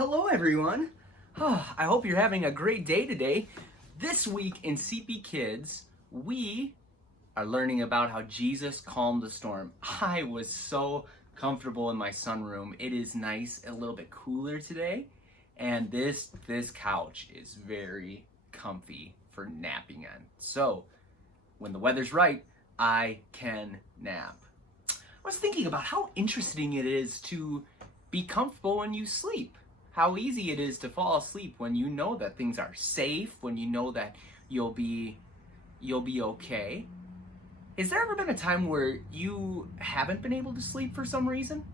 Hello, everyone. I hope you're having a great day today. This week in CP Kids, we are learning about how Jesus calmed the storm. I was so comfortable in my sunroom. It is nice, a little bit cooler today, and this couch is very comfy for napping on. So, when the weather's right, I can nap. I was thinking about how interesting it is to be comfortable when you sleep. How easy it is to fall asleep when you know that things are safe, when you know that you'll be okay. Has there ever been a time where you haven't been able to sleep for some reason?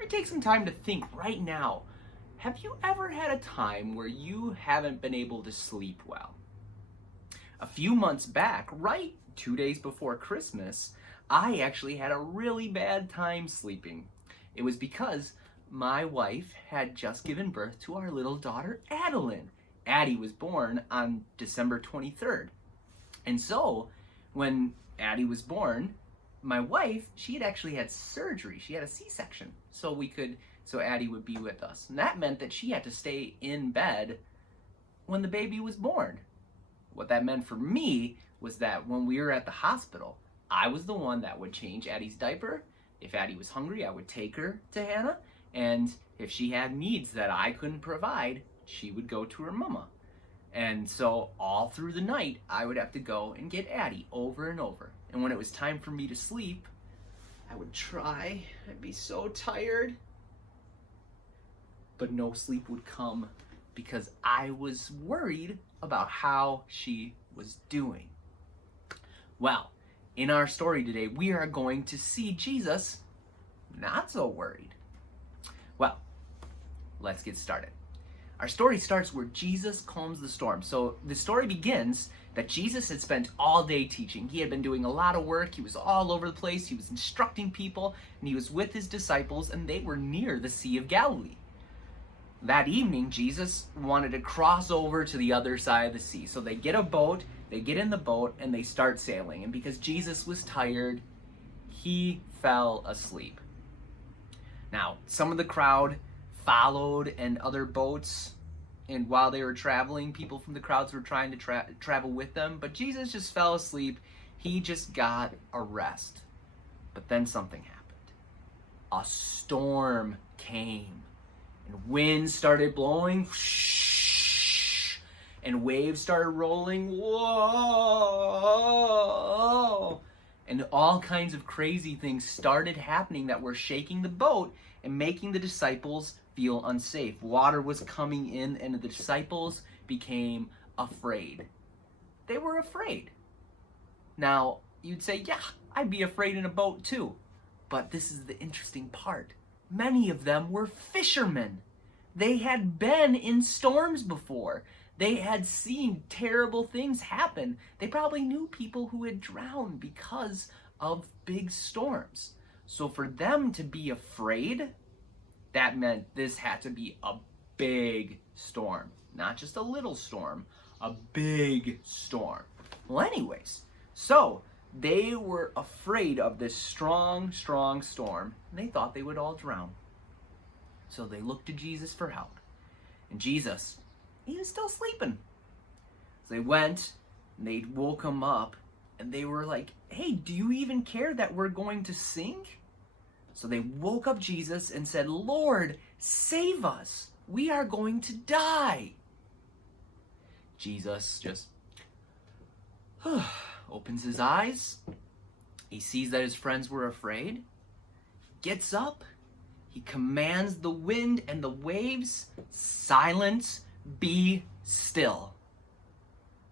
Or take some time to think right now. Have you ever had a time where you haven't been able to sleep well? A few months back, right 2 days before Christmas, I actually had a really bad time sleeping. It was because my wife had just given birth to our little daughter, Adeline. Addie was born on December 23rd. And so, when Addie was born, my wife, she had actually had surgery. She had a C-section. So Addie would be with us. And that meant that she had to stay in bed when the baby was born. What that meant for me was that when we were at the hospital, I was the one that would change Addie's diaper. If Addie was hungry, I would take her to Hannah. And if she had needs that I couldn't provide, she would go to her mama. And so all through the night, I would have to go and get Addie over and over. And when it was time for me to sleep, I would try. I'd be so tired. But no sleep would come because I was worried about how she was doing. Well, in our story today, we are going to see Jesus not so worried. Well, let's get started. Our story starts where Jesus calms the storm. So the story begins that Jesus had spent all day teaching. He had been doing a lot of work. He was all over the place. He was instructing people, and he was with his disciples, and they were near the Sea of Galilee. That evening, Jesus wanted to cross over to the other side of the sea. So they get a boat, they get in the boat, and they start sailing. And because Jesus was tired, he fell asleep. Now, some of the crowd followed and other boats, and while they were traveling, people from the crowds were trying to travel with them, but Jesus just fell asleep. He just got a rest. But then something happened. A storm came, and winds started blowing, and waves started rolling, whoa! And all kinds of crazy things started happening that were shaking the boat and making the disciples feel unsafe. Water was coming in, and the disciples became afraid. They were afraid. Now, you'd say, yeah, I'd be afraid in a boat too. But this is the interesting part. Many of them were fishermen. They had been in storms before. They had seen terrible things happen. They probably knew people who had drowned because of big storms. So for them to be afraid, that meant this had to be a big storm. Not just a little storm, a big storm. Well, anyways, so they were afraid of this strong, strong storm, and they thought they would all drown. So they looked to Jesus for help. And Jesus, he was still sleeping. So they went, and they woke him up, and they were like, hey, do you even care that we're going to sink? So they woke up Jesus and said, Lord, save us. We are going to die. Jesus just opens his eyes. He sees that his friends were afraid. Gets up. He commands the wind and the waves, silence, be still.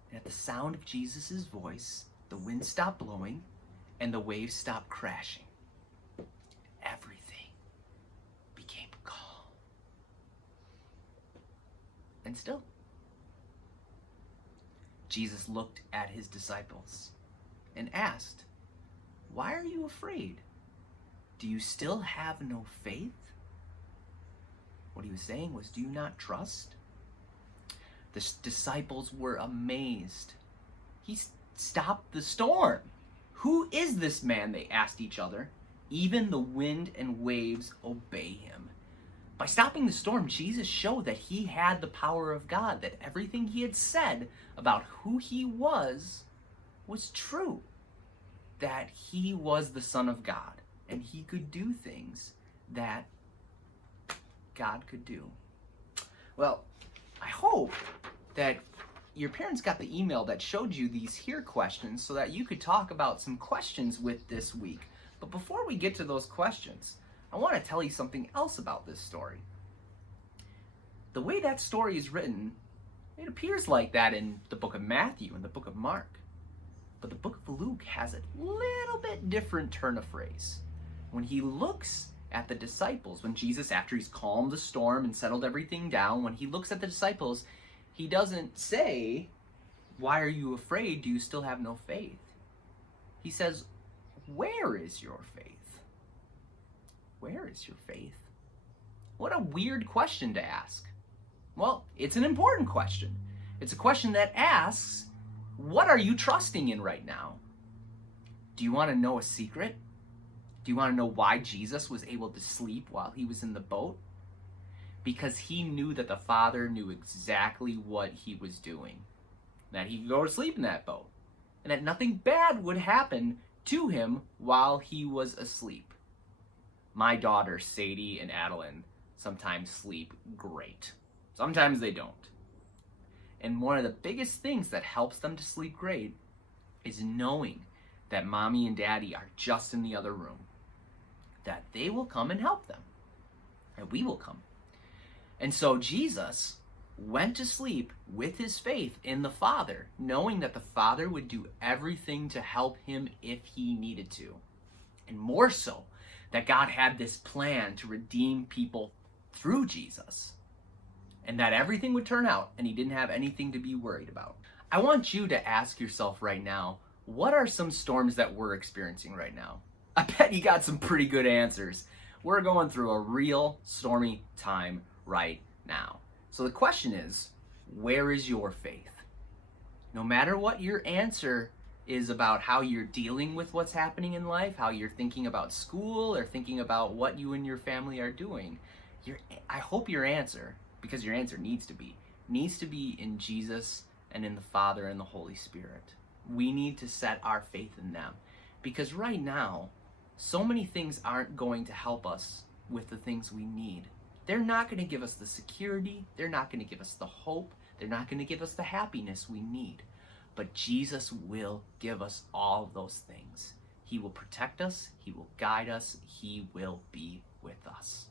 And at the sound of Jesus' voice, the wind stopped blowing and the waves stopped crashing. Everything became calm and still. Jesus looked at his disciples and asked, why are you afraid? Do you still have no faith? What he was saying was, do you not trust? The disciples were amazed. He stopped the storm. Who is this man? They asked each other. Even the wind and waves obey him. By stopping the storm, Jesus showed that he had the power of God, that everything he had said about who he was true, that he was the Son of God, and he could do things that God could do. Well, I hope that your parents got the email that showed you these here questions so that you could talk about some questions with this week. But before we get to those questions, I want to tell you something else about this story. The way that story is written, it appears like that in the book of Matthew and the book of Mark. But the book of Luke has a little bit different turn of phrase. When he looks at the disciples, when Jesus, after he's calmed the storm and settled everything down, when he looks at the disciples, he doesn't say, "Why are you afraid? Do you still have no faith?" He says, "Where is your faith?" Where is your faith? What a weird question to ask. Well, it's an important question. It's a question that asks, what are you trusting in right now? Do you want to know a secret? Do you want to know why Jesus was able to sleep while he was in the boat? Because he knew that the Father knew exactly what he was doing. That he could go to sleep in that boat. And that nothing bad would happen to him while he was asleep. My daughters, Sadie and Adeline, sometimes sleep great. Sometimes they don't. And one of the biggest things that helps them to sleep great is knowing that mommy and daddy are just in the other room. That they will come and help them. And we will come. And so Jesus went to sleep with his faith in the Father, knowing that the Father would do everything to help him if he needed to. And more so, that God had this plan to redeem people through Jesus. And that everything would turn out and he didn't have anything to be worried about. I want you to ask yourself right now, what are some storms that we're experiencing right now? I bet you got some pretty good answers. We're going through a real stormy time right now. So the question is, where is your faith? No matter what your answer is about how you're dealing with what's happening in life, how you're thinking about school or thinking about what you and your family are doing, I hope your answer, because your answer needs to be in Jesus and in the Father and the Holy Spirit. We need to set our faith in them. Because right now, so many things aren't going to help us with the things we need. They're not going to give us the security. They're not going to give us the hope. They're not going to give us the happiness we need. But Jesus will give us all of those things. He will protect us. He will guide us. He will be with us.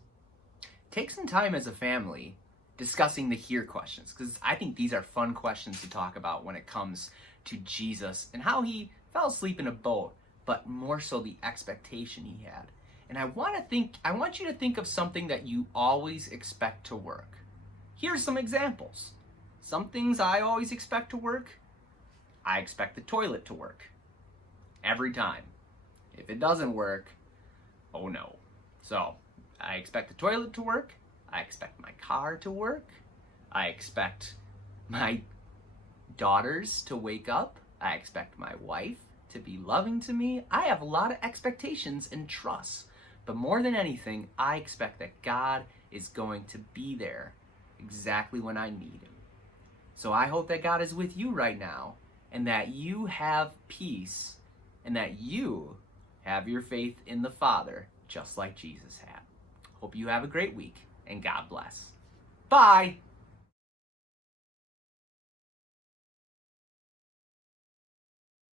Take some time as a family discussing the here questions, because I think these are fun questions to talk about when it comes to Jesus and how he fell asleep in a boat, but more so the expectation he had. And I want you to think of something that you always expect to work. Here's some examples. Some things I always expect to work. I expect the toilet to work. Every time. If it doesn't work, oh no. So, I expect the toilet to work. I expect my car to work. I expect my daughters to wake up. I expect my wife to be loving to me. I have a lot of expectations and trusts. But more than anything, I expect that God is going to be there exactly when I need him. So I hope that God is with you right now and that you have peace and that you have your faith in the Father just like Jesus had. Hope you have a great week and God bless. Bye!